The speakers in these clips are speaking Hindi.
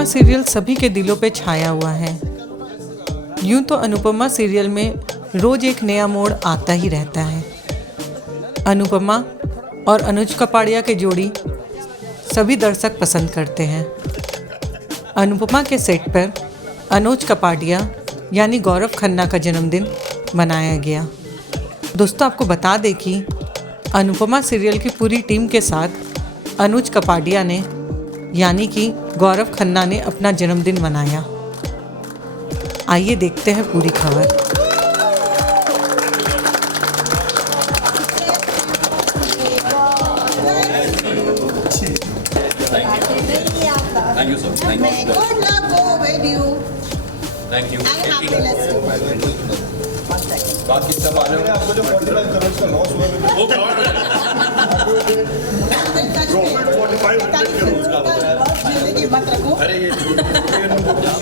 अनुपमा सीरियल सभी के दिलों पे छाया हुआ है। यूं तो अनुपमा सीरियल में रोज एक नया मोड़ आता ही रहता है। अनुपमा और अनुज कपाड़िया की जोड़ी सभी दर्शक पसंद करते हैं। अनुपमा के सेट पर अनुज कपाड़िया यानी गौरव खन्ना का जन्मदिन मनाया गया। दोस्तों, आपको बता दें कि अनुपमा सीरियल की पूरी टीम के साथ अनुज कपाड़िया ने यानी कि गौरव खन्ना ने अपना जन्मदिन मनाया। आइए देखते हैं पूरी खबर। Thank you, sir. Thank you. Good luck go with you Thank you. and happiness too. One second. बाकी सब आ जाओ। आपको जो 45 करोड़ का लॉस हुआ है वो कवर कर। जिंदगी मत रखो। अरे ये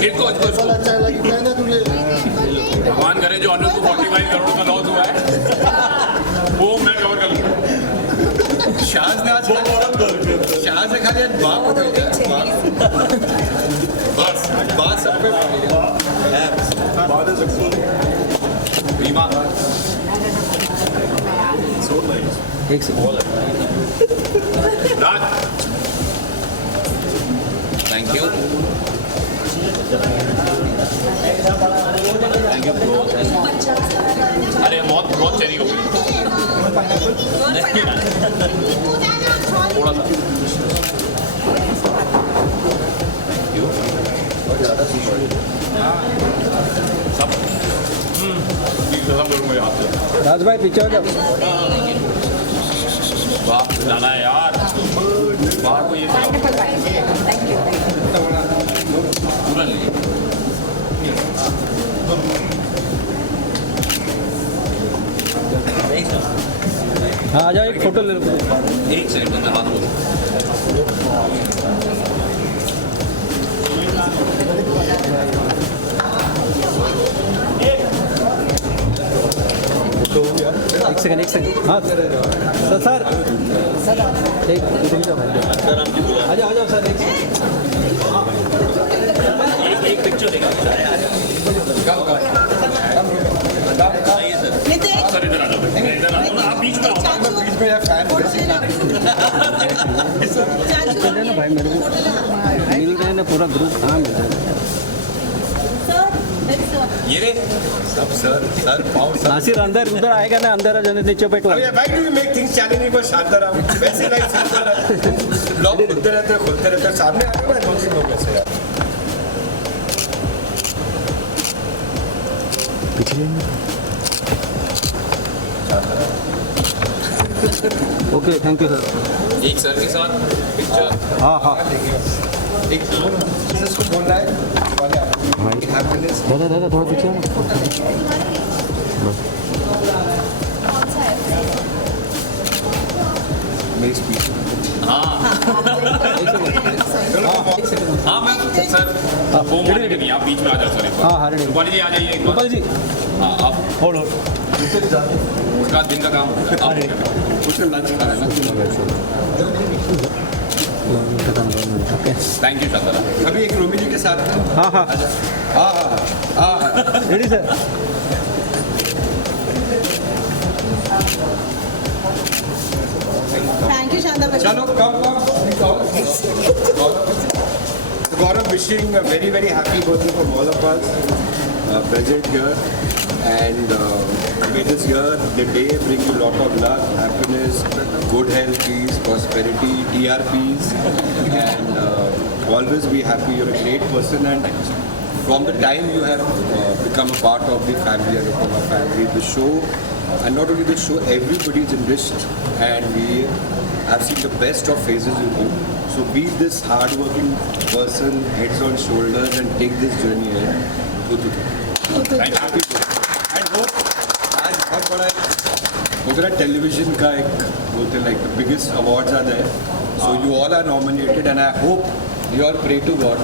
इसको अच्छा लगी क्या ना तुझे भगवान करे जो अनुज को 45 करोड़ का लॉस हुआ है वो मैं कवर कर लूँगा। शाहज ने आज शाहज ने खाली आज बाप उठ गया। बस बात सब पे बात है सक्सेसफुल बीमा एक second. Raj thank you thank you bro. अरे बहुत बहुत चेरी हो गई थोड़ा सा। थैंक यू सब सब लोग मेरे हाथ से राज भाई पीछे हो जाओ। बाहर जाना है यार बाहर को ये पूरा नहीं। हाँ आ जाओ, एक फोटो ले लो। एक सेकंड में हाथ बोलो। एक सेकंड। हाँ सर एक आ जाओ सर। एक पिक्चर देगा सर इधर आ जाओ। आप बीच में आओ। बीच में यार फैन चल ना भाई, मेरे को मिल रहे ना पूरा ग्रुप। कहाँ मिल रहा है? ये रे सब सर पाओ नासिर अंदर उधर आएगा ना, अंदर आ जाने नीचे बैठो। अरे भाई do you make things challenging for Shantaram? वैसे लाइफ सिंपल है। ब्लॉग खुलते रहते हैं सामने आ रहा है दो तीन लोग ऐसे यार। Okay thank you sir. एक सर के साथ पिक्चर। हाँ एक इसको बोलना है वाले आपको हैप्पीनेस दादा थोड़ा पीछे आओ। मेरी स्पीच। हाँ मैं सर वो मानेंगे नहीं। आप बीच में आ जाओ सर। हाँ रूपाली जी आ जाइए एक बार। गोपाल जी हाँ आप होल्ड उसका दिन का काम कुछ लंच खा रहे हैं। Thank you Shantaram. अभी एक रोमी जी के साथ हाँ ready sir. Thank you, Shanda Bachchan. चलो कम Gaurav, wishing a very very happy birthday from all of us present here, and may this year, the day, bring you lot of luck, happiness, good health, peace, prosperity, TRPs, and always be happy. You're a great person, and from the time you have become a part of the family, Anupama family, the show, and not only the show, everybody is enriched, and we have seen the best of phases with you. So be this hard-working person, heads on shoulders, and take this journey ahead. Happy birthday. And hope आज बहुत बड़ा उधर टेलीविजन का एक बोलते like the biggest awards are there. So you all are nominated, and I hope you all pray to God.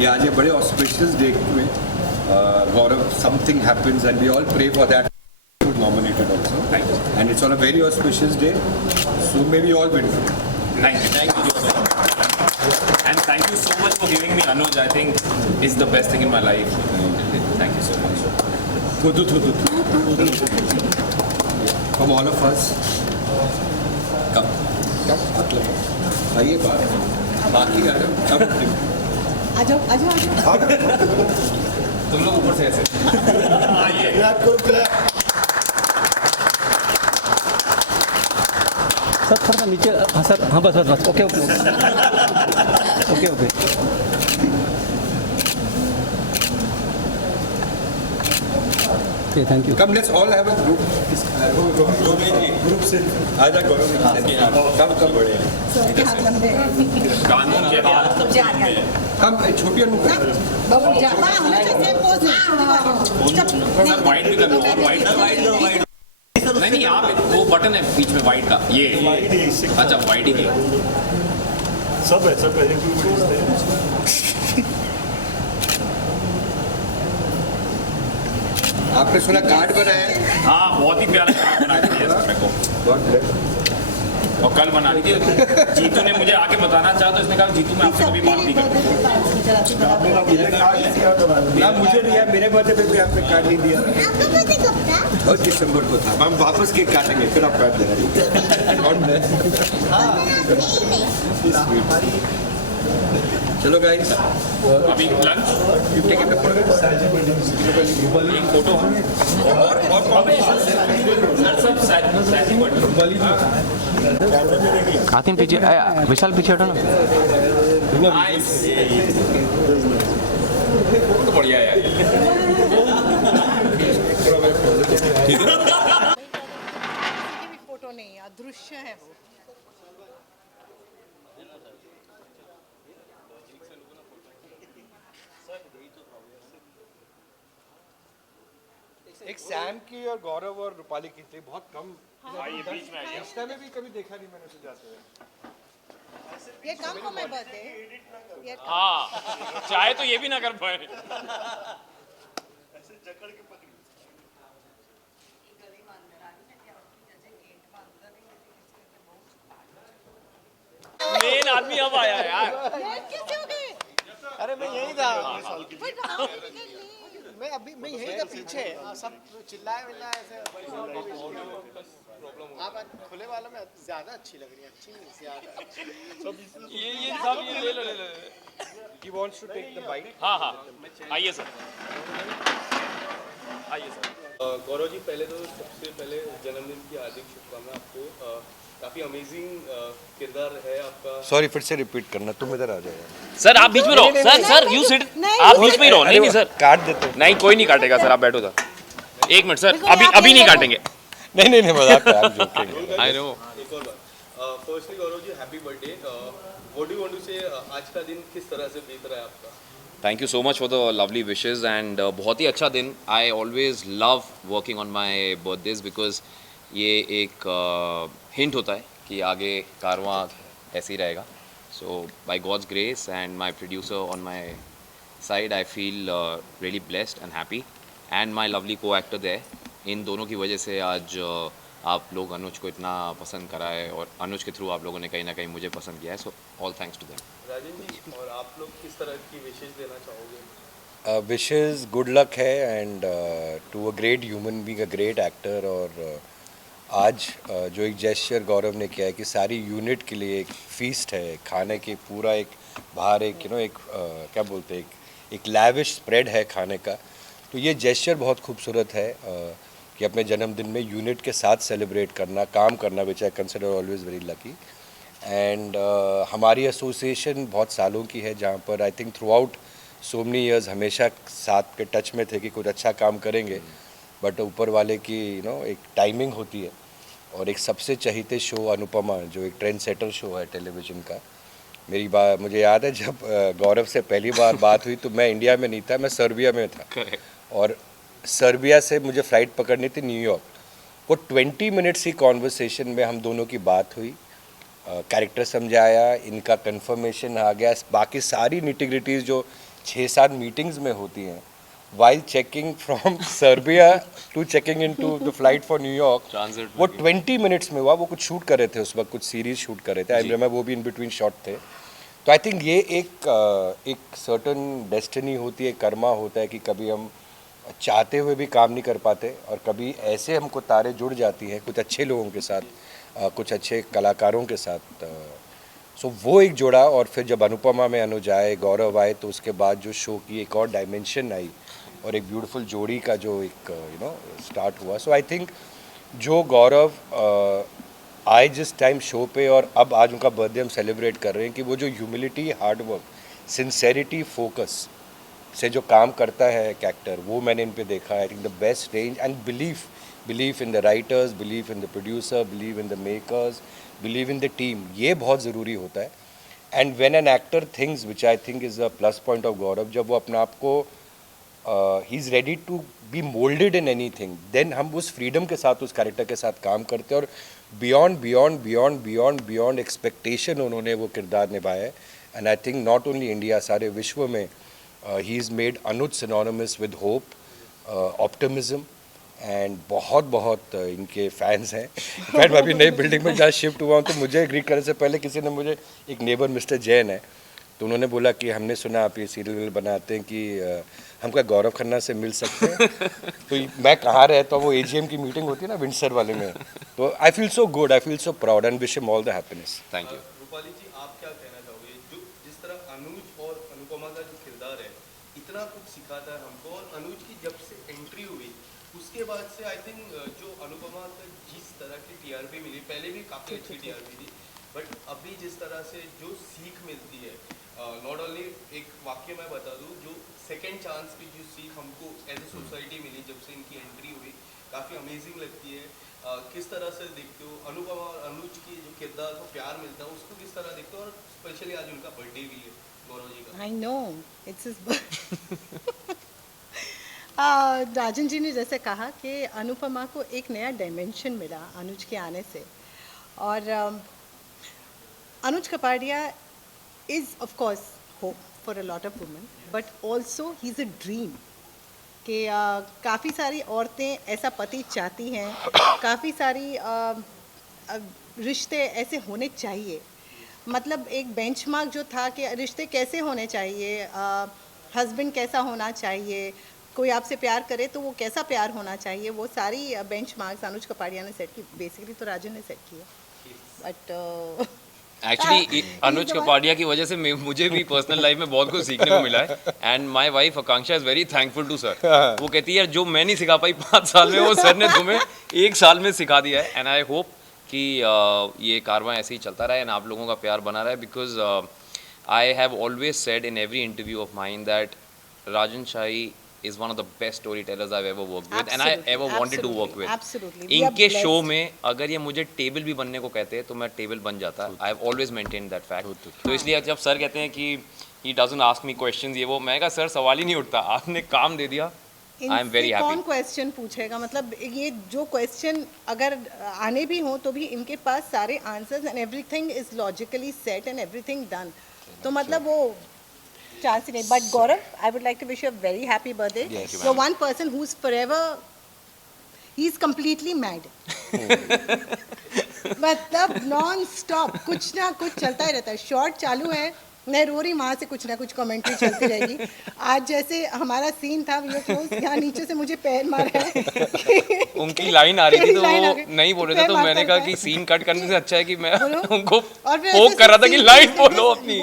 ये आज ये बड़े auspicious day में Gaurav, something happens, and we all pray for that. Nominated also. And it's on a very auspicious day. So maybe all win. Thank you. And thank you so much for giving me Anuj. I think it's the best thing in my life. Thank you so much. From all of us. Come. मतलब आइए बाकी आ जाओ आ जाओ आ जाओ आ जाओ तुम लोग ऊपर से ऐसे आइए। सर थोड़ा सा नीचे, हाँ सर, हाँ बस बस बस, okay okay okay okay. Okay thank you. Come, let's all have a group. Group से आजा गौरव कब बड़े हैं। सबके हाथ लंबे कानून के हाथ हम छोटी अनु बाबू जा हां होना चाहिए पोज सर वाइट भी कर लो। वाइट नहीं आप वो बटन है बीच में वाइट का ये अच्छा वाइट ही है। सब है सब है आपने सुना कार्ड बनाया है। हाँ बहुत ही प्यारा कार्ड बना दिया मेरे को और कल बना ली थी। जीतू ने मुझे आके बताना चाहा तो इसने कहा जीतू मैं आपसे कभी बात नहीं करता। ना मुझे दिया, मेरे बर्थडे पे भी आपने कार्ड नहीं दिया। और दिसंबर को था। हम वापस केक काटेंगे फिर आप कार्ड देना। चलो गाइस अभी लंच टिकट पे पड़ गए। एक फोटो और सब आतिम पीछे, विशाल पीछे हटो ना। तो बढ़िया है फोटो नहीं अदृश्य है वो एक सैम की और गौरव और रूपाली की थी बहुत कम। इंस्टा में भी कभी देखा नहीं मैंने उसे जाते हुए। ये कम को मैं बर्थडे ये हाँ चाहे तो ये भी ना कर पाए। मेन आदमी अब आया यार। कैसे हो गए अरे मैं यही था मैं यही था पीछे सब चिल्लाए विल्लाए ऐसे आप खुले वालों में ज्यादा अच्छी लग रही है अच्छी नहीं ज्यादा ये सब ये ले लो He wants to take the bite. हाँ हाँ आइए सर आइए सर। गौरव जी पहले तो सबसे पहले जन्मदिन की हार्दिक शुभकामनाएं आपको। काफ़ी अमेजिंग किरदार है आपका। सॉरी फिर से रिपीट करना, तुम इधर आ जाओ। सर आप बीच में रहो। सर यू सिट आप बीच में ही रहो। नहीं सर काट देते। नहीं कोई नहीं काटेगा सर आप बैठो सर। एक मिनट सर अभी नहीं काटेंगे। नहीं मजाक है आप जोकिंग। I know. एक और बात, firstly Gaurav ji happy birthday. What do you want to say, आज का दिन किस तरह से बीत रहा है आपका? Thank you so much for the lovely wishes and बहुत ही अच्छा दिन। I always love working on my birthdays because ये एक हिंट होता है कि आगे कारवां ऐसे ही रहेगा। So by God's grace and my producer on my side I feel really blessed and happy and my lovely coactor there. इन दोनों की वजह से आज आप लोग अनुज को इतना पसंद करा है और अनुज के थ्रू आप लोगों ने कहीं ना कहीं मुझे पसंद किया है। So all thanks to them. Rajan ji और आप लोग किस तरह की विशेष देना चाहोगे? विशेस गुड लक है and to a great human being a great actor. और आज जो एक जेस्चर गौरव ने किया है कि सारी यूनिट के लिए एक फीस्ट है खाने के, पूरा एक बाहर एक एक क्या बोलते हैं एक लैविश स्प्रेड है खाने का। तो ये जेस्चर बहुत खूबसूरत है कि अपने जन्मदिन में यूनिट के साथ सेलिब्रेट करना, काम करना, which I consider always very lucky. And हमारी एसोसिएशन बहुत सालों की है जहाँ पर I think throughout so many years हमेशा साथ के टच में थे कि कुछ अच्छा काम करेंगे। बट ऊपर वाले की एक टाइमिंग होती है। और एक सबसे चहीते शो अनुपमा जो एक ट्रेंड सेटर शो है टेलीविज़न का। मेरी बात मुझे याद है जब गौरव से पहली बार बात हुई तो मैं इंडिया में नहीं था, मैं सर्बिया में था। और सर्बिया से मुझे फ़्लाइट पकड़नी थी न्यूयॉर्क। वो 20 मिनट्स की कॉन्वर्सेशन में हम दोनों की बात हुई, कैरेक्टर समझाया, इनका कंफर्मेशन आ गया। बाकी सारी निटिग्रिटीज़ जो 6-7 मीटिंग्स में होती हैं while checking from Serbia to checking into the flight for New York, वो 20 मिनट्स में हुआ। वो कुछ शूट कर रहे थे उस वक्त, कुछ सीरीज शूट कर रहे थे। आई रिमेंबर वो भी इन बिटवीन शॉट थे। तो आई थिंक ये एक सर्टन डेस्टिनी होती है, कर्मा होता है कि कभी हम चाहते हुए भी काम नहीं कर पाते और कभी ऐसे हमको तारे जुड़ जाती हैं कुछ अच्छे लोगों के साथ, कुछ अच्छे कलाकारों के साथ। सो वो एक जोड़ा, और फिर जब अनुपमा में अनुज आए, गौरव आए, तो उसके बाद जो शो की एक और डायमेंशन आई और एक ब्यूटीफुल जोड़ी का जो एक स्टार्ट हुआ। सो आई थिंक जो गौरव आए जिस टाइम शो पे और अब आज उनका बर्थडे हम सेलिब्रेट कर रहे हैं, कि वो जो ह्यूमिलिटी, हार्डवर्क, सिंसेरिटी, फोकस से जो काम करता है एक एक्टर, वो मैंने इन पे देखा। I think the best range and believe in the writers, believe in the producer, believe in the makers, believe in the team, ये बहुत ज़रूरी होता है। And when an actor thinks, which I think is a plus point of Gaurav, जब वो अपने आप को ही is ready to be moulded in anything, then हम उस फ्रीडम के साथ उस कैरेक्टर के साथ काम करते हैं और बियॉन्ड एक्सपेक्टेशन उन्होंने वो किरदार निभाया है। And I think not only India, सारे विश्व में he is made Anuj synonymous with hope, optimism, and बहुत इनके फैंस हैं। मैं अभी नई बिल्डिंग में जहाँ शिफ्ट हुआ हूँ, तो मुझे ग्रीट करने से पहले किसी ने मुझे, एक नेबर मिस्टर जैन है, तो उन्होंने बोला कि हमने सुना आप ये सीरियल बनाते हैं कि हम क्या गौरव खन्ना से मिल सकते हैं? तो मैं कहाँ रहता हूँ, वो एजीएम की मीटिंग होती है ना विंडसर वाले में, तो I feel so good, I feel so proud and wish him all the happiness. Thank you. Rupali ji, आप क्या कहना चाहोगे, जो जिस तरह अनुज और अनुपमा का जो किरदार है इतना कुछ सिखाता है हमको, और अनुज की जब से एंट्री हुई उसके बाद से आई थिंक जो अनुपमा का जिस तरह की टीआरपी मिली, पहले भी काफ़ी अच्छी टीआरपी थी, बट अभी जिस तरह से जो सीख मिलती है, नॉट ओनली, एक वाक्य मैं बता दूं, जो सेकेंड चांस की जो सीख हमको एज ए सोसाइटी मिली जब से इनकी एंट्री हुई, काफ़ी अमेजिंग लगती है। किस तरह से देखते हो अनुपमा और अनुज की जो किरदार को प्यार मिलता है, उसको किस तरह देखते हो, और स्पेशली आज उनका बर्थडे भी है गौरव जी का। I know it's his Rajan ji ने जैसे कहा कि अनुपमा को एक नया डायमेंशन मिला अनुज के आने से, और Anuj Kapadia is of course hope for a lot of women, but also he is a dream कि काफ़ी सारी औरतें ऐसा पति चाहती हैं, काफ़ी सारी रिश्ते ऐसे होने चाहिए। मतलब एक बेंचमार्क जो था कि रिश्ते कैसे होने चाहिए, हस्बैंड कैसा होना चाहिए, कोई आपसे प्यार करे तो वो कैसा प्यार होना चाहिए, वो सारी बेंचमार्क्स अनुज कपाड़िया ने सेट की। बेसिकली तो राजन ने सेट किया, बट एक्चुअली अनुज कपाड़िया की वजह से मुझे भी पर्सनल लाइफ में बहुत कुछ सीखने को मिला है, and my wife Akanksha is very thankful to sir. वो कहती है जो मैं नहीं सिखा पाई 5 साल में, वो सर ने तुम्हें 1 साल में सिखा दिया है। एंड आई होप कि ये कारवां ऐसे ही चलता रहे एंड आप लोगों का प्यार बना रहे, because I have always said in every interview of mine that Rajan shahi is one of the best storytellers I've ever worked with and I ever wanted to work with. Absolutely. इनके शो में अगर ये मुझे टेबल भी बनने को कहते हैं तो मैं टेबल बन जाता। I have always maintained that fact. तो इसलिए जब सर कहते हैं कि he doesn't ask me questions, ये वो, मैं कहा सर सवाल ही नहीं उठता, आपने काम दे दिया। I am very happy. कौन क्वेश्चन पूछेगा, मतलब ये जो क्वेश्चन अगर आने भी हो तो भी इनके पास सारे answers and everything is logically set and everything done, तो मतलब वो चांस ही नहीं। But Gaurav, I would like to wish you a very happy birthday. You are one person who is forever, he is completely mad. मतलब नॉन स्टॉप कुछ ना कुछ चलता ही रहता है। शॉर्ट चालू है, मैं रो रही, वहाँ से कुछ ना कुछ कमेंट्री चलती रहेगी। आज जैसे हमारा सीन था, यहाँ नीचे से मुझे पैर मारा है। उनकी लाइन आ रही थी तो वो नहीं बोल रहे थे, तो मैंने कहा कि सीन कट करने से अच्छा है कि मैं उनको होप कर रहा था कि लाइन बोलो अपनी,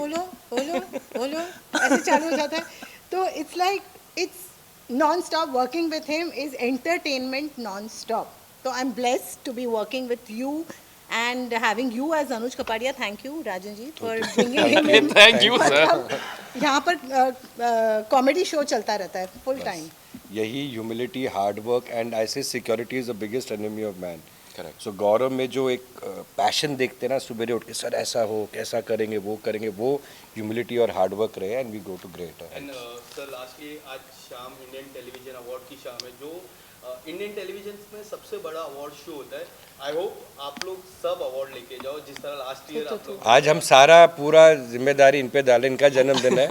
बोलो ऐसे चालू हो जाता है। तो it's like it's non stop. Working with him is entertainment non stop. तो I am blessed to be working with you and having you as Anuj Kapadia. Thank you Rajan ji for bringing him in. Thank you sir. यहाँ पर कॉमेडी शो चलता रहता है फुल टाइम। यही humility, hard work and I say security is the biggest enemy of man. Correct. So Gaurav में जो एक पैशन देखते हैं ना, सुबह उठ के सर ऐसा हो, कैसा करेंगे, वो ह्यूमिलिटी और हार्ड वर्क रहे and we go to greater. And sir lastly आज शाम इंडियन टेलीविजन अवार्ड की शाम है, जो इंडियन टेलीविजन में सबसे बड़ा अवार्ड शो होता है। आई होप आप लोग सब अवार्ड लेके जाओ, जिस तरह लास्ट ईयर आप लोग। आज हम सारा पूरा जिम्मेदारी इन पे डालें, इनका जन्मदिन है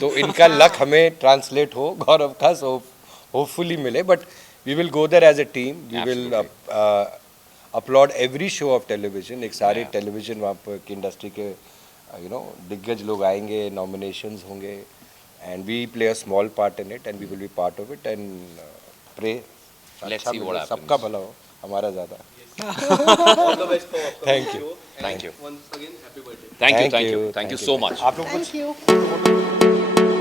तो इनका लक हमें ट्रांसलेट हो गौरव का, सो होपफुली मिले। But we will go there as a team, we will upload every show of television. एक सारे टेलीविजन वहाँ पर की इंडस्ट्री के यू नो दिग्गज लोग आएंगे, नॉमिनेशंस होंगे, and we play a small part in it and we will be part of it and pray Let's see what happens. सबका भला हो, हमारा ज़्यादा. All the best for Thank you. Thank you. Once again happy birthday. Thank you so much. आप लोग Thank you.